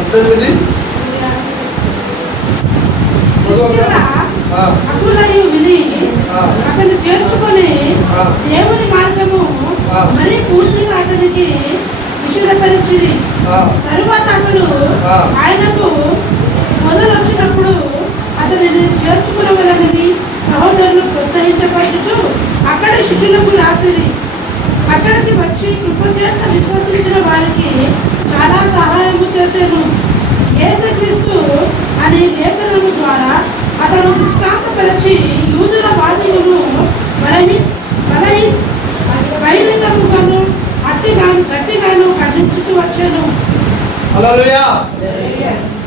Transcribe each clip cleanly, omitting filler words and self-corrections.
18 విని అతను చేర్చుకొని దేవుని మార్గము మరి పూర్తిగా అతనికి విషదపరిచింది. తరువాత అతడు ఆయనకు మొదలొచ్చినప్పుడు అతనిని చేర్చుకునవలనని సహోదరులు ప్రోత్సహించబడుతూ అక్కడ శిష్యులకు రాసిరి. అక్కడికి వచ్చి కృపచేత విశ్వసించిన వారికి చాలా సహాయము చేశాను. యేసుక్రీస్తు అనే లేఖనము ద్వారా అతను దృష్టాంతపరిచి యూదుల వాదమును బహిరంగముగాను గట్టిగాను ఖండించుతూ వచ్చాను. హల్లెలూయా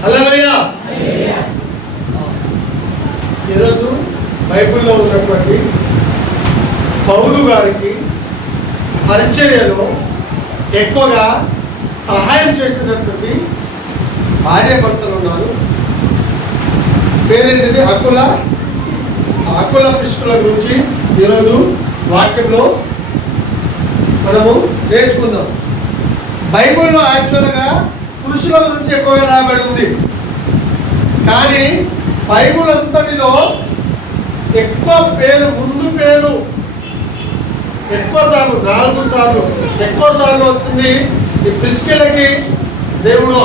హల్లెలూయా. ఈరోజు బైబిల్లో ఉన్నటువంటి పౌలు గారికి పరిచర్యలో ఎక్కువగా సహాయం చేసినటువంటి భార్య భర్తలు ఉన్నారు. పేరేంటిది? అకుల ప్రిస్కుల గురించి ఈరోజు వాక్యంలో మనము నేర్చుకుందాం. బైబిల్లో యాక్చువల్గా పురుషుల గురించి ఎక్కువగా రాబడి ఉంది, కానీ బైబిల్ అంతటిలో ఎక్కువ పేరు, ముందు పేరు ఎక్కువ సార్లు, 4 సార్లు ఎక్కువ సార్లు వస్తుంది. ఈ ప్రిస్కిలకి దేవుడు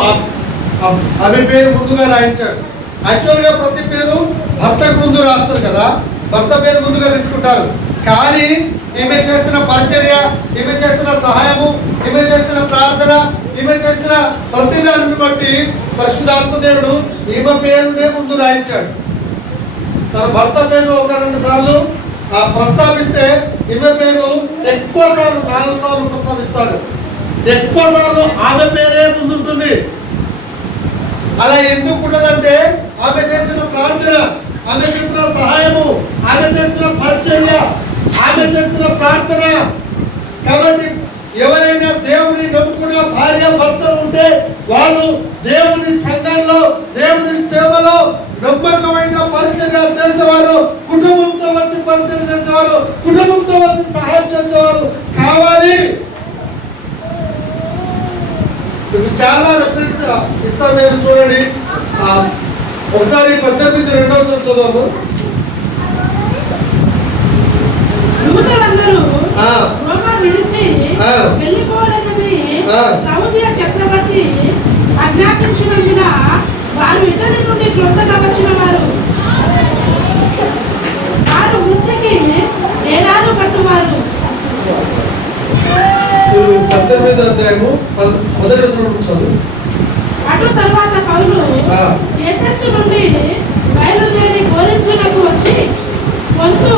ఆమె పేరు ముందుగా రాయించాడు. యాక్చువల్గా ప్రతి పేరు భర్తకు ముందు రాస్తారు కదా, భర్త పేరు ముందుగా తీసుకుంటారు. కానీ ఈమె చేసిన పరిచర్య, ఈమె చేసిన సహాయము, ఈమె చేసిన ప్రార్థన, ఈమె చేసిన ప్రతిదాన్ని బట్టి పరిశుద్ధాత్మ దేవుడు ఈమె పేరునే ముందు రాయించాడు. తన భర్త పేరు 1-2 సార్లు ప్రస్తావిస్తే ఈమె పేరు ఎక్కువ సార్లు 4 సార్లు ప్రస్తావిస్తాడు. ఎక్కువ సార్లు ఆమె పేరే ముందుంటుంది. అలా ఎందుకు ఉండదంటే ఆమె చేసిన ప్రార్థన, ఆమె చేసిన సహాయము, ఆమె చేసిన పరిచర్య, ఆమె చేసిన ప్రార్థన. కాబట్టి ఎవరైనా దేవుని నమ్ముకున్న భార్య భర్తలు ఉంటే వాళ్ళు దేవుని సంఘంలో, దేవుని సేవలో నమ్మకమైన పరిచర్య చేసేవారు, కుటుంబంతో వచ్చి పరిచర్య చేసేవారు, కుటుంబంతో వచ్చి సహాయం చేసేవారు కావాలి. చాలా రెఫరెన్స్ ఇస్తాను నేను, చూడండి. ఒకసారి 18:2 చదవము. చక్రవర్తి ఆజ్ఞాపించినందున వారు ఇటలీ నుండి క్రొత్తగా వచ్చిన వారు వృత్తికి నేరాలు కట్టువారు. 18వ అధ్యాయము 1వ వచనం చదువు. అటు తర్వాత పౌలు ఎఫెసు నుండి బయలుదేరి కొరింథునకు వచ్చి పొంతు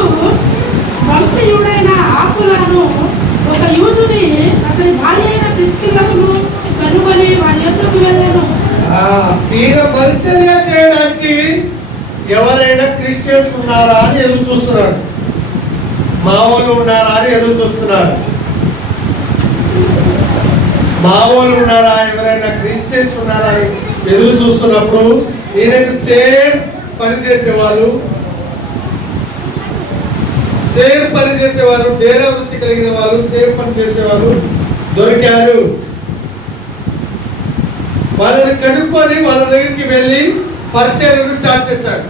వంశీయుడైన ఆకులను ఒక యూదుని అతని భార్య అయిన ప్రిస్కిల్లను కనుగొని వారి యొద్దకు వెళ్ళాను. ఈయన పరిచర్య చేయడానికి ఎవరైనా క్రిస్టియన్స్ ఉన్నారా అని ఎదురు చూస్తున్నాడు, మావోలు ఉన్నారా అని ఎదురు చూస్తున్నాడు. మావోలు ఉన్నారా, ఎవరైనా క్రిస్టియన్స్ ఉన్నారా అని ఎదురు చూస్తున్నప్పుడు ఈయనకి సేమ్ పని చేసేవాళ్ళు, డేరా వృత్తి కలిగిన వాళ్ళు, సేమ్ పని చేసేవాళ్ళు దొరికారు. వాళ్ళని కనుక్కొని వాళ్ళ దగ్గరికి వెళ్ళి పరిచర్యను స్టార్ట్ చేశాడు.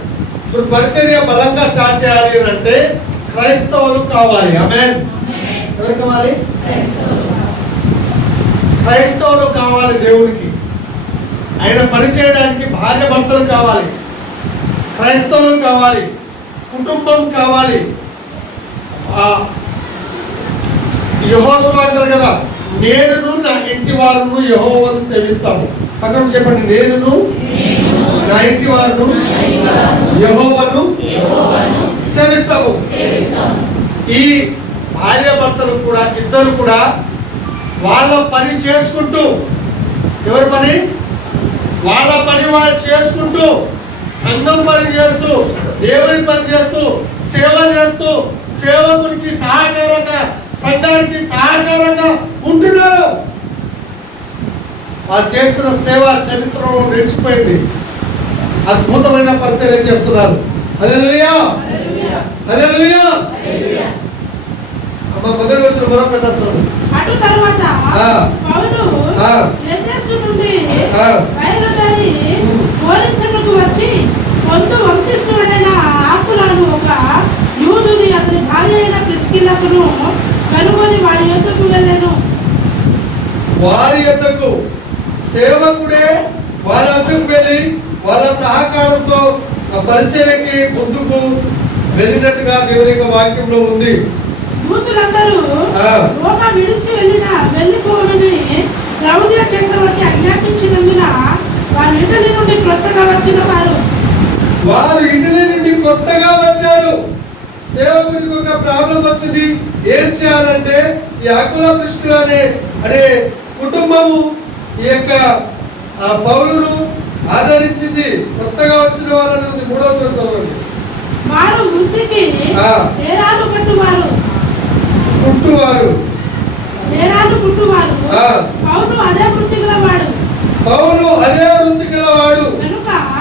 ఇప్పుడు పరిచర్య బలంగా స్టార్ట్ చేయాలి అంటే క్రైస్తవులు కావాలి. ఆమేన్. ఎవరు కావాలి? క్రైస్తవులు కావాలి. దేవుడికి ఆయన పని చేయడానికి భార్య భర్తలు కావాలి, క్రైస్తవులు కావాలి, కుటుంబం కావాలి. యెహోషువ అంటారు కదా, నేనును నా ఇంటి వారును యెహోవాను సేవిస్తాము. పక్కన చెప్పండి, నేనును నా ఇంటి వారును యెహోవాను సేవిస్తాము. ఈ భార్య భర్తలు కూడా ఇద్దరు కూడా వాళ్ళ పని చేసుకుంటూ, ఎవరి పని? వాళ్ళ పని వాళ్ళు చేసుకుంటూ, సంఘం పని చేస్తూ, దేవుని పని చేస్తూ, సేవ చేస్తూ, సేవకునికి సహకారంగా, సంఘానికి సహకారంగా ఉంటున్నారు. వాళ్ళు చేసిన సేవ చరిత్రలో నిలిచిపోయింది. అద్భుతమైన పరిచర్య చేస్తున్నారు. హల్లెలూయా హల్లెలూయా. అమ్మ మొదటి వచ్చిన మరొకసారి చదువు. అటు తరువాత పౌలు ఎఫెసు నుండి బయలుదేరి సేవకును కనుగొని వారి యొద్దకు వెళ్ళెను. వారి యొద్దకు సేవకుడే వారి వద్దకు వెళ్ళి వాళ్ళ సహకారంతో ఆ పరిచర్యకి ముందుకు వెళ్ళినట్టుగా దేవుని యొక్క వాక్యంలో ఉంది. యూదులందరూ రోమా విడిచి వెళ్ళిపోవని క్లౌదియా చక్రవర్తి ఆజ్ఞాపించినందున వారు ఇటలీ నుండి కొత్తగా వచ్చారు. సేవకుడికి ఒక ప్రాబ్లం వచ్చింది. ఏం చేయాలంటే ఈ అకుల ప్రిస్కుల అనే కుటుంబము ఈ యొక్క పౌలును ఆదరించింది. కొత్తగా వచ్చిన వాళ్ళని ఉంది. 3వ వచనం చదవండి. వారు వృత్తికి నేరాలు కుట్టువారు పౌలు అదే వృత్తి గలవాడు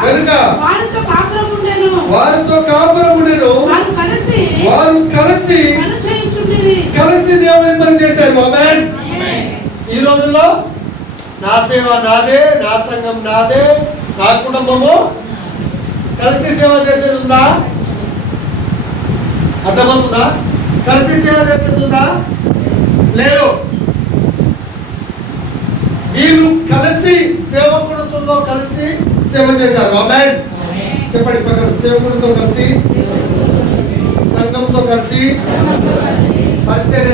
కనుక వారితో కాపురముండెను. వారు కలిసి దేవుని పని చేశారు. ఆమేన్. ఈ రోజుల్లో నా సేవ నాదే, నా సంఘం నాదే, నా కుటుంబము కలిసి సేవ చేసేది ఉందా? అర్థమవుతుందా? కలిసి సేవ చేసేది ఉందా? లేదు. వీళ్ళు కలిసి సేవకుడితో కలిసి సేవ చేశారు. ఆమేన్. చెప్పండి పక్కన, సేవకుడితో కలిసి, సంఘంతో కలిసి పరిచర్య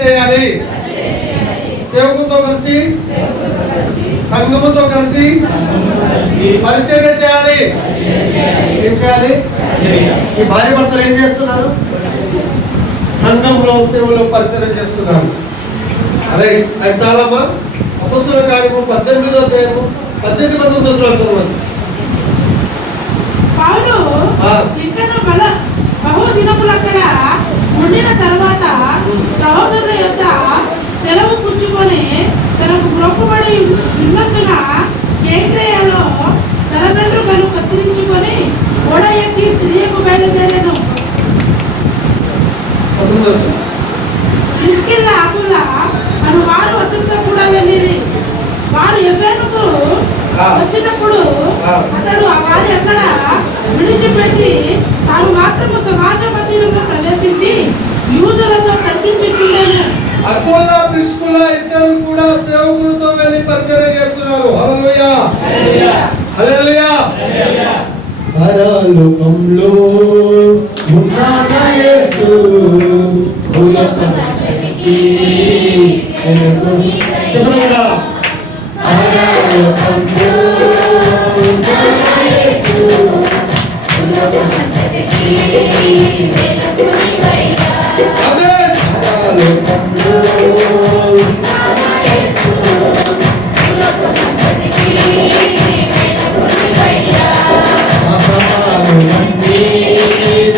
చేయాలి. సేవకుడితో కలిసి, సంఘముతో కలిసి పరిచర్య చేయాలి. ఏం చేయాలి? ఈ భార్య భర్తలు ఏం చేస్తున్నారు? సంఘంలో సేవలో పరిచర్య చేస్తున్నారు. అరే అది చాలమ్మా. అపొస్తలుల కార్యము 18వ అధ్యాయము 18-19 చదవండి. పౌలు ఇంకను బహుదినములక్కడ ఉండిన తర్వాత సహోదరుల యొద్ద సెలవు పుచ్చుకొని తనకు మొక్కుబడి ఉన్నందున కేంద్రయలో తన వెంట్రుకలు కత్తిరించుకొని ఓడ ఎక్కి సిరియకు బయలుదేరాను. ప్రిస్కిల్ల అకుల అను వారు అతనితో కూడా వెళ్ళిరి. వారు ఎఫెసుకు వచ్చినప్పుడు అతడు ఆ వారి అక్కడ విడిచిపెట్టి తాను మాత్రము సమాజ మందిరంలో ప్రవేశించి యూదులతో తర్కించుచుండెను. అకుల ప్రిస్కిల్ల ఇద్దరు కూడా సేవకుడితో వెళ్ళి పరిచర్య చేస్తున్నారు. హల్లెలూయా, హల్లెలూయా. పరలోకంలో ఉన్నాన యేసు భూలోకమంతటికి వెలుగుని చెప్పండి. పరలోకంలో ఉన్నాన యేసు భూలోకమంతటికి వెలుగుని వైరా. ఆమేన్. పరలోకంలో ఉన్నాన యేసు భూలోకమంతటికి వెలుగుని వైరా. అసమానులన్నీ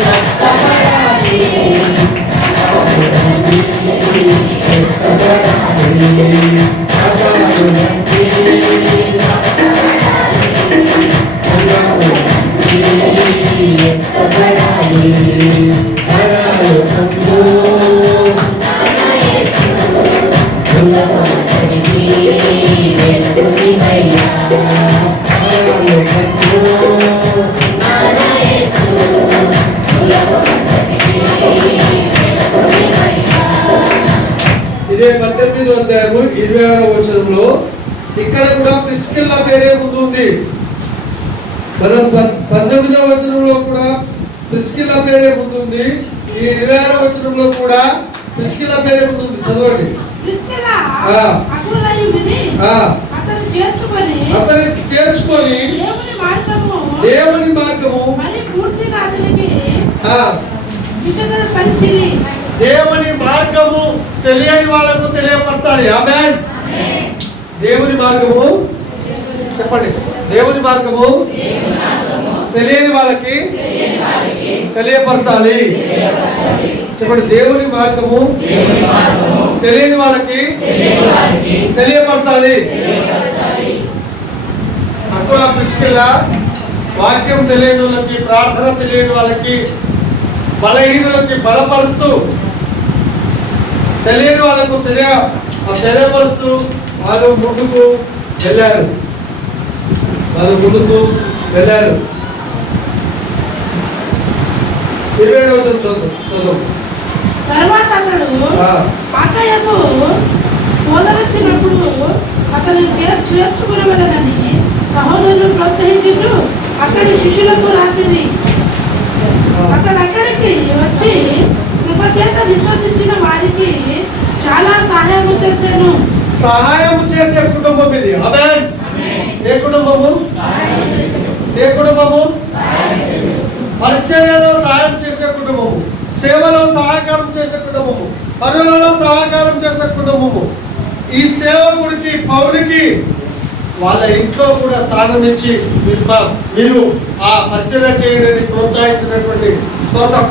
తప్పబడాలి, అసమానులన్నీ ఎత్తబడాలి, అసమానులన్నీ ఎత్తబడాలి. పరలోకంలో భూలోకమంతటికి వెలుగుని వైరా. ఇదే 18వ అధ్యాయము 26వ వచనంలో ఇక్కడ కూడా ప్రిస్కిల్ల పేరే ముందుంది. మనం 19వ వచనంలో కూడా ప్రిస్కిల్ల పేరే ముందుంది. ఈ 26వ వచనంలో కూడా ప్రిస్కిల్ల పేరే ముందుంది. చదవండి. అతన్ని చేర్చుకొని దేవుని మార్గము దేవుని మార్గము తెలియని వాళ్ళకు తెలియపరచాలి. ఆమేన్. దేవుని మార్గము చెప్పండి. దేవుని మార్గము తెలియని వాళ్ళకి తెలియపరచాలి. చెప్పండి. దేవుని మార్గము తెలియని వాళ్ళకి తెలియపరచాలి. అకుల ప్రిస్కిల్ల వాక్యం తెలియని వాళ్ళకి, ప్రార్థన తెలియని వాళ్ళకి, బలహీనులకి బలపరుస్తూ, తెలియని వాళ్ళకు తెలియపరుస్తూ వాళ్ళు ముందుకు వెళ్ళారు. 27వ వచనం చదువు. తర్వాత అతడు ఆకయకు పోదలొచ్చినప్పుడు అతని చేర్చుకునవలనని సహోదరులు ప్రోత్సహించు అక్కడి శిష్యులకు రాసింది. అతడు అక్కడికి వచ్చి కృపచేత విశ్వసించిన వారికి చాలా సహాయము చేశాను. సహాయము చేసే కుటుంబం ఇది. ఆమేన్. ఏ కుటుంబము? ఏ కుటుంబము? పరిచర్యలో సహాయం చేసే కుటుంబము, సేవలో సహకారం చేసే కుటుంబము, పనులలో సహకారం చేసే కుటుంబము. ఈ సేవకుడికి పౌలుకి వాళ్ళ ఇంట్లో కూడా స్థానం ఇచ్చి మీరు ఆ పరిచర్య చేయడానికి ప్రోత్సహించినటువంటి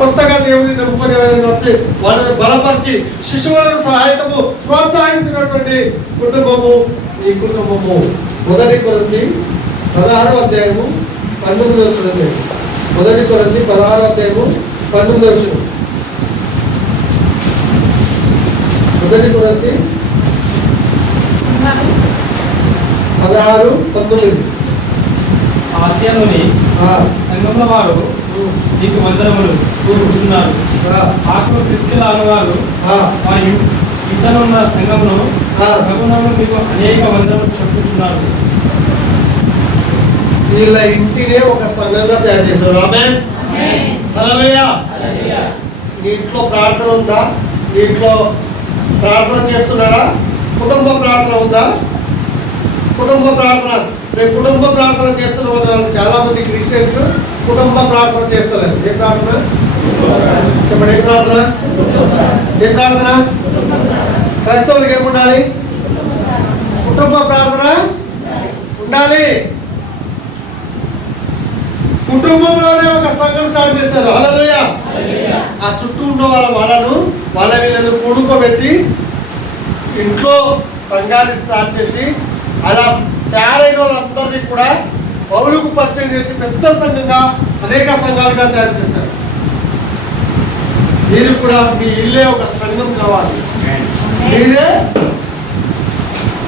కొత్తగా దేవుని నమ్ముకొని ఎవరైనా వస్తే వాళ్ళని బలపరిచి శిశువులను సహాయతము ప్రోత్సహించినటువంటి కుటుంబము ఈ కుటుంబము. 1 కొరింథీ 16వ అధ్యాయము 19వ వచనం. 1 కొరింథీ 16వ అధ్యాయము 19వ వచనం. 1 కొరింథీ 16:19. ఆసియాలోని సంఘముల వారు నీకు వందనములు కూర్చున్నారు. ఆకులు క్రిస్టియన్ అనేవారు వారి ఇద్దరున్న సంఘమును మీకు అనేక వందనములు చెప్పుచున్నారు. వీళ్ళ ఇంటినే ఒక సంఘంగా తయారు చేశారు. ఆమేన్. హల్లెలూయా. నీ ఇంట్లో ప్రార్థన ఉందా? నీ ఇంట్లో ప్రార్థన చేస్తున్నారా? కుటుంబ ప్రార్థన ఉందా? కుటుంబ ప్రార్థన. రేపు కుటుంబ ప్రార్థన చేస్తున్న వాళ్ళు చాలా మంది క్రిస్టియన్స్ కుటుంబ ప్రార్థన చేస్తలేరు. ఏ ప్రార్థన చెప్పండి? ఏ ప్రార్థన? ఏ ప్రార్థన? క్రైస్తవులకి ఏముండాలి? కుటుంబ ప్రార్థన ఉండాలి. కుటుంబంలోనే ఒక సంఘం స్టార్ట్ చేశారు. హల్లెలూయా. ఆ చుట్టూ ఉన్న వాళ్ళ వీళ్ళను కూడుకోబెట్టి ఇంట్లో సంఘాన్ని స్టార్ట్ చేసి అలా తయారైన వాళ్ళందరినీ కూడా పౌలుకు పరిచయం చేసి పెద్ద సంఘంగా అనేక సంఘాలుగా తయారు చేశారు. మీరు కూడా మీ ఇల్లే ఒక సంఘం కావాలి. మీరే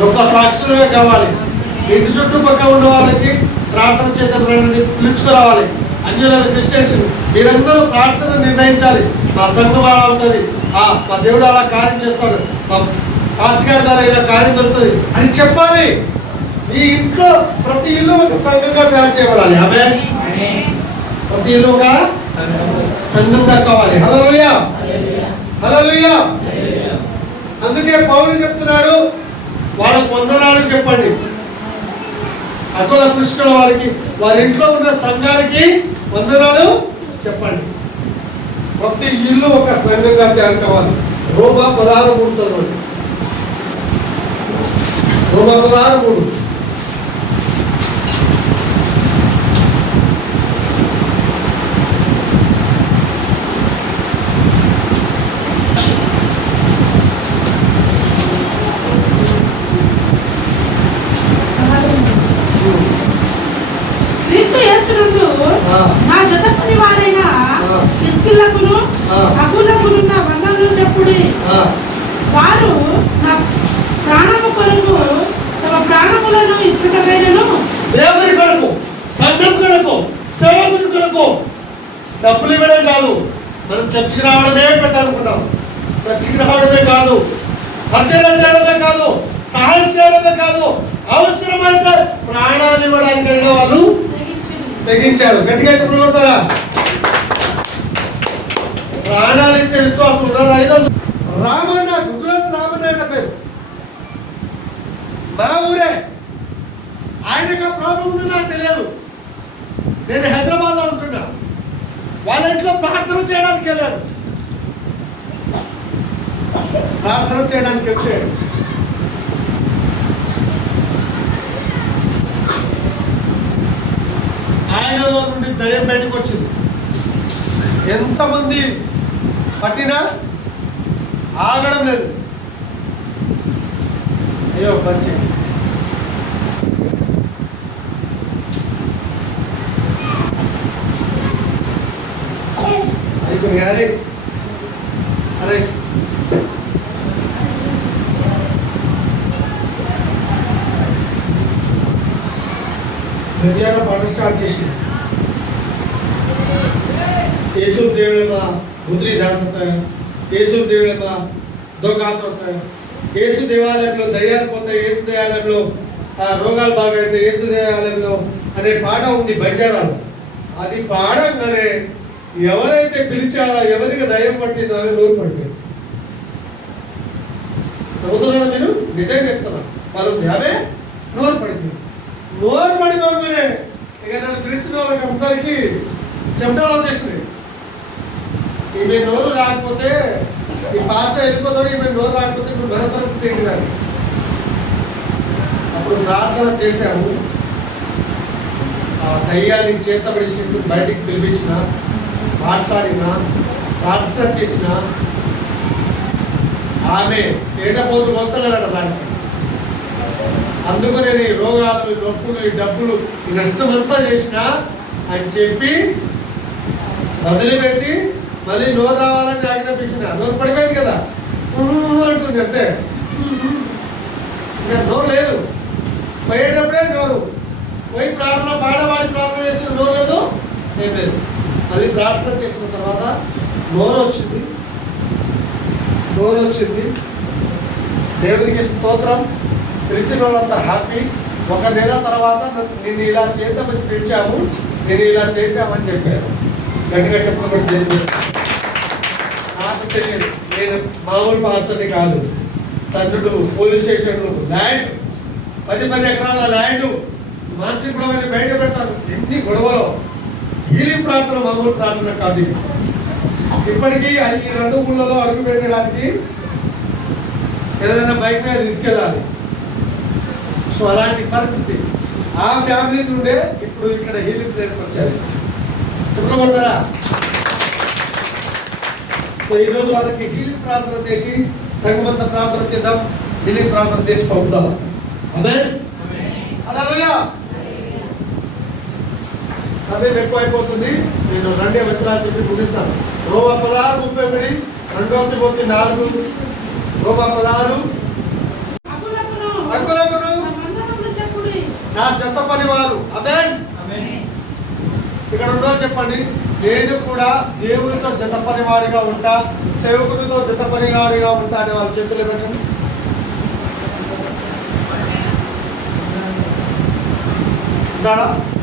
గొప్ప సాక్షులుగా కావాలి. ఇంటి చుట్టుపక్కల ఉన్న వాళ్ళకి ప్రార్థన చేద్దాం రండి పిలుచుకురావాలి. అన్యులైన క్రిస్టియన్స్ మీరందరూ ప్రార్థన నిర్ణయించాలి. మా సంఘం అలా ఉంటుంది, మా దేవుడు అలా కార్యం చేస్తాడు, మా పాస్టర్ గారి ద్వారా ఇలా కార్యం జరుగుతుంది అని చెప్పాలి. ఈ ఇంట్లో ప్రతి ఇల్లు ఒక సంఘంగా తయారు చేయబడాలి. ఆమె ప్రతి ఇల్లు ఒక సంఘంగా కావాలి. హల్లెలూయా. హల్లెలూయా. అందుకే పౌలు చెప్తున్నాడు, వాళ్ళకు వందనాలు చెప్పండి. అక్కడ కృష్ణుల వారికి వారి ఇంట్లో ఉన్న సంఘానికి వందనాలు చెప్పండి. ప్రతి ఇల్లు ఒక సంఘంగా తయారు కావాలి. రోమా 16:3 చదవండి. రోమా 16:3. నా జత పని వారైన ప్రిస్కిల్లకును అకులకునున్న వందనములు చెప్పుడి. వారు నా ప్రాణము కొరకు తమ ప్రాణములను ఇచ్చుటకైనను దేవుని కొరకు, సంఘం కొరకు, సేవకుని కొరకు డబ్బులు ఇవ్వడం కాదు. మనం చర్చికి రావడమే పెద్ద అనుకుంటాం. చర్చికి రావడమే కాదు, పరిచయం చేయడమే కాదు, సహాయం చేయడమే కాదు, అవసరమైతే ప్రాణాలు ఇవ్వడానికైనా వాళ్ళు తెగించారు. గట్టిగా చెప్పగలుగుతారా? ప్రాణాలు ఇచ్చే విశ్వాసం ఉన్నారు. ఈరోజు రామన్న, గుగ్గులంత రామన్న ఆయన పేరు, మా ఊరే. ఆయనకు ఆ ప్రాబ్లం ఉంది నాకు తెలియదు. నేను హైదరాబాద్లో ఉంటున్నా. వాళ్ళ ఇంట్లో ప్రార్థన చేయడానికి వెళ్ళాను. ప్రార్థన చేయడానికి వెళ్తే ఆయనలో నుండి దయ్యం బయటకు వచ్చింది. ఎంతమంది పట్టినా ఆగడం లేదు. అయ్యో మంచి అయిపోయింది గారి. రైట్. మధ్యాహ్నం పాట స్టార్ట్ చేసింది. ಯೇಸು ದೇವಳೆಂಬ ಬುದ್ಧಿ ದಾಸೋತ್ಸವ, ಯೇಸು ದೇವಳೆಂಬ దొంగాచోత్సవం, యేసు దేవాలయంలో దయ్యాలు పోతే యేసు దేవాలయంలో రోగాలు బాగైతే యేసు దేవాలయంలో అనే పాట ఉంది బంజారాలు. అది పాడంగానే ఎవరైతే పిలిచారో ఎవరికి దయ్యం పట్టిందో అని నోరు పడిపోయింది. చదువుతున్నారు మీరు? నిజంగా చెప్తున్నా. వాళ్ళు అదే నోరు పడిపోయింది. నోరు పడిపోగానే ఇక నన్ను పిలిచిన వాళ్ళకి అందరికీ చెమటలు వచ్చేసినాయి. ఈమె నోరు రాకపోతే ఈ పాస్టర్ వెళ్ళిపోతాడు, ఈమె నోరు రాకపోతే ఇప్పుడు మన పరిస్థితి ఏంటి కాదు. అప్పుడు ప్రార్థన చేశాము. ఆ దయ్యాన్ని చేతబడి బయటికి పిలిపించిన, మాట్లాడిన, ప్రార్థన చేసిన ఆమె ఏటపోతు వస్తున్నారట దానికి. అందుకు నేను ఈ రోగాలు, ఈ నొప్పులు, ఈ డబ్బులు, ఈ నష్టమంతా చేసిన అని చెప్పి వదిలిపెట్టి మళ్ళీ నోరు రావాలని ఆజ్ఞాపించిన. నోరు పడిపోయింది కదా అంటుంది అంతే. ఇంకా నోరు లేదు. పోయేటప్పుడే నోరు పోయి ప్రార్థన పాడవాడి ప్రార్థన చేసిన నోరు లేదు, ఏం లేదు. మళ్ళీ ప్రార్థన చేసిన తర్వాత నోరు వచ్చింది. నోరు వచ్చింది. దేవునికి స్తోత్రం. తెలిసిన వాళ్ళంతా హ్యాపీ. ఒక నెల తర్వాత నేను ఇలా చేద్దామని పిలిచాము, నేను ఇలా చేశామని చెప్పారు. గట్టిగా చెప్పడం కూడా తెలియదు. నాకు తెలియదు. నేను మామూలు పాస్టర్ని కాదు. తండ్రుడు పోలీస్ స్టేషన్లు ల్యాండ్ 10 ఎకరాల ల్యాండ్ మాంత్రికుడమని బయట పెడతాను. ఎన్ని గొడవలో హీలింగ్ ప్రార్థన మామూలు ప్రార్థన కాదు. ఇప్పటికీ ఈ 2 ఊళ్ళలో అడుగు పెట్టడానికి ఏదైనా బైక్ మీద తీసుకెళ్ళాలి. సో అలాంటి పరిస్థితి. ఆ ఫ్యామిలీ నుండే ఇప్పుడు ఇక్కడ హీలింగ్ ప్లేట్కి వచ్చారు. చెప్పగలుగుతారా? సో ఈరోజు వాళ్ళకి హీలింగ్ ప్రార్థన చేసి సంఘమంతా ప్రార్థన చేద్దాం. హీలింగ్ ప్రార్థన చేసి పంపుదాం. ఆమేన్. హల్లెలూయా. సమయం ఎక్కువైపోతుంది. నేను 2 వచనాలు చెప్పి ముగిస్తాను. రోమా 16:31, 2 తిమోతి 4, రోమా 16. అగ్గులకును నా చెత్త పనివారు. ఆమేన్. ఇక్కడ 2 చెప్పండి. నేను కూడా దేవునితో జత పనివాడిగా ఉంటా, సేవకుడితో జత పనివాడిగా ఉంటా అని వాళ్ళ చేతులు పెట్టండి.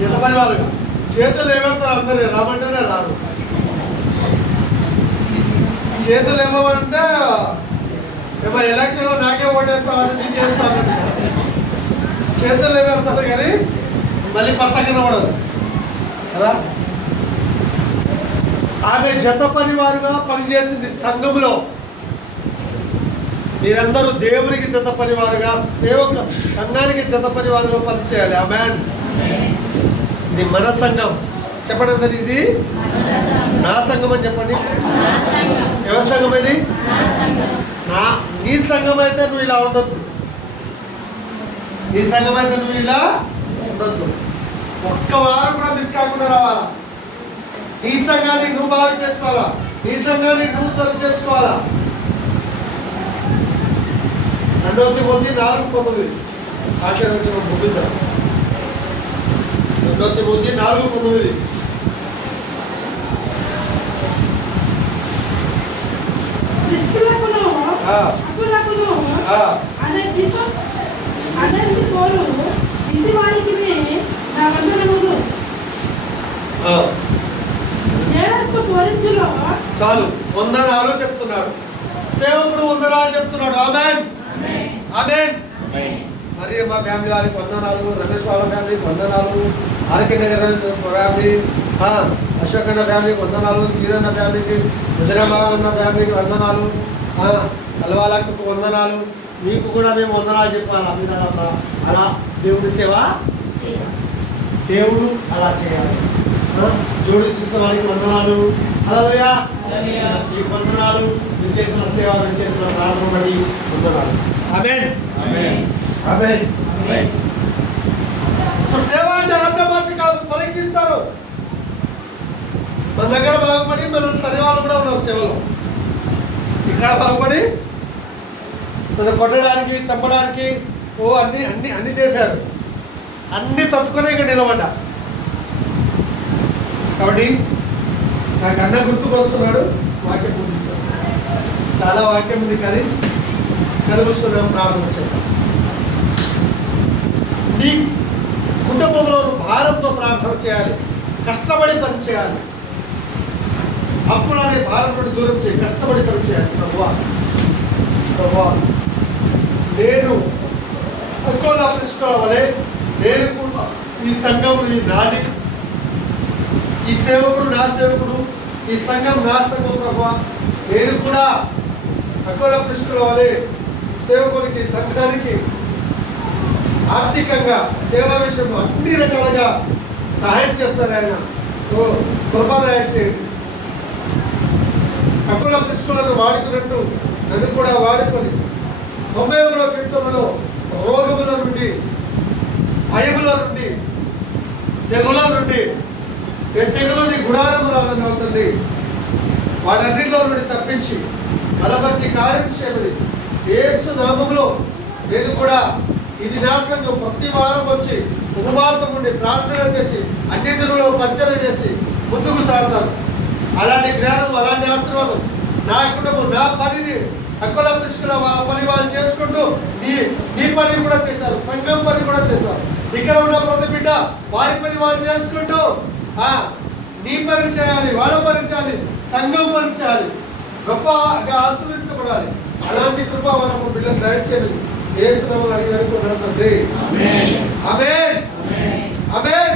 జత పనివాడుగా చేతులు ఏమంటారు? అందరూ రామంటేనే రారు. చేతులు ఏమంటే ఏమో ఎలక్షన్లో నాకే ఓటేస్తామని నీకు వేస్తానంటే చేతులు ఏమెడతారు కానీ మళ్ళీ పక్కన పడదు కదా. ఆమె జత పనివారుగా పనిచేసింది సంఘంలో. మీరందరూ దేవునికి జత పనివారుగా, సంఘానికి జత పనివారుగా పనిచేయాలి. ఆమేన్. ఇది మన సంఘం. చెప్పండి అందరు, ఇది నా సంఘం అని చెప్పండి. ఎవరి సంఘం ఇది? నీ సంఘం అయితే నువ్వు ఇలా ఉండొద్దు. నీ సంఘం అయితే నువ్వు ఇలా ఉండొద్దు. ఒక్క వారం కూడా మిస్ కాకుండా రావాలా. నీ సంఘాన్ని నువ్వు బాగు చేసుకోవాలా. నీ సంఘాన్ని నువ్వు సరి చేసుకోవాలా. 2 తిమోతి 4:9 ఆఖరి వచ్చిన ముగించారు. 2 తిమోతి 4:9. చాలు, వందనాలు చెప్తున్నాడు. సేవకుడు వందనాలు చెప్తున్నాడు. ఆమేన్. ఆమేన్. మరి మా ఫ్యామిలీ వారికి వందనాలు, రమేష్ వాళ్ళ ఫ్యామిలీకి వందనాలు, ఆర్కే నగర్ ఫ్యామిలీ, అశోక్ అన్న ఫ్యామిలీకి వందనాలు, సీరన్న ఫ్యామిలీకి, ముజరాబాబు అన్న ఫ్యామిలీకి వందనాలు, అలవాలకు వందనాలు. మీకు కూడా మేము వందనాలు చెప్పాలి. మీరు అలా దేవుడి సేవ దేవుడు అలా చేయాలి. జోడి సిస్టర్ వారికి వందనాలు. హల్లెలూయా. మీకు వందనాలు. మీరు చేసిన సేవ, మీరు చేసిన ప్రార్థన బట్టి వందనాలు. ఆమేన్. ఆమేన్. సో సేవ అంటే ఆశాభాష కాదు, పరీక్షిస్తారు. మన దగ్గర బాగుపడి మన తన వాళ్ళు కూడా ఉన్నారు సేవలో. ఇక్కడ బాగుపడి నన్ను కొట్టడానికి, చంపడానికి అన్ని అన్ని అన్ని చేశారు. అన్ని తట్టుకునే ఇక్కడ నిలబడ్డా. కాబట్టి నాకు అన్న గుర్తుకొస్తున్నాడు, వాక్యం ముగిస్తాను. చాలా వాక్యం ఉంది కానీ కలుగుస్తున్నాం, ప్రారంభం చేద్దాం. నీ కుటుంబంలో భారంతో ప్రార్థన చేయాలి, కష్టపడి పని చేయాలి. అప్పులు అనే భారం నుండి దూరం చేయి, కష్టపడి పని చేయాలి. ప్రభువా నేను ఒక్కోలా తెలుసుకోవాలి. నేను కూడా ఈ సంఘం ఈ నాది, ఈ సేవకుడు నా సేవకుడు, ఈ సంఘం నా సంఘం. ప్రభువా నేను కూడా ఒక్కోలా తెలుసుకోవాలి. సేవకునికి, సంఘానికి ఆర్థికంగా సేవా విషయంలో అన్ని రకాలుగా సహాయం చేస్తారు ఆయన. కృపాదయ చేయండి. అకుల పుష్కులను వాడుకున్నట్టు నన్ను కూడా వాడుకొని 91వ కీర్తనలో రోగముల నుండి, భయముల నుండి, తెగుల నుండి, తెగులని గుడారం రాదని అవుతుంది, వాటన్నింటిలో నుండి తప్పించి బలపరిచి కార్యం చేయమని యేసు నామములో నేను కూడా ఇది నా సంఘం ప్రతి వారం వచ్చి ఉపవాసం ఉండి ప్రార్థన చేసి అన్నిటిలో పరిచయం చేసి ముందుకు సాగుతాను. అలాంటి జ్ఞానం, అలాంటి ఆశీర్వాదం నా కుటుంబం, నా పనిని అక్కుల దృష్టిలో వాళ్ళ పని వాళ్ళు చేసుకుంటూ నీ పని కూడా చేశారు, సంఘం పని కూడా చేశారు. ఇక్కడ ఉన్న ప్రతి బిడ్డ వారి పని వాళ్ళు చేసుకుంటూ నీ పని చేయాలి, వాళ్ళ పని చేయాలి, సంఘం పని చేయాలి, గొప్పగా ఆశీర్వదించబడాలి. అలాంటి కృప వాళ్ళకు బిడ్డకు దయచేయాలి. యేసు నామములో అడిగి వేడుకుంటున్నాను తండ్రి. ఆమేన్. ఆమేన్. ఆమేన్.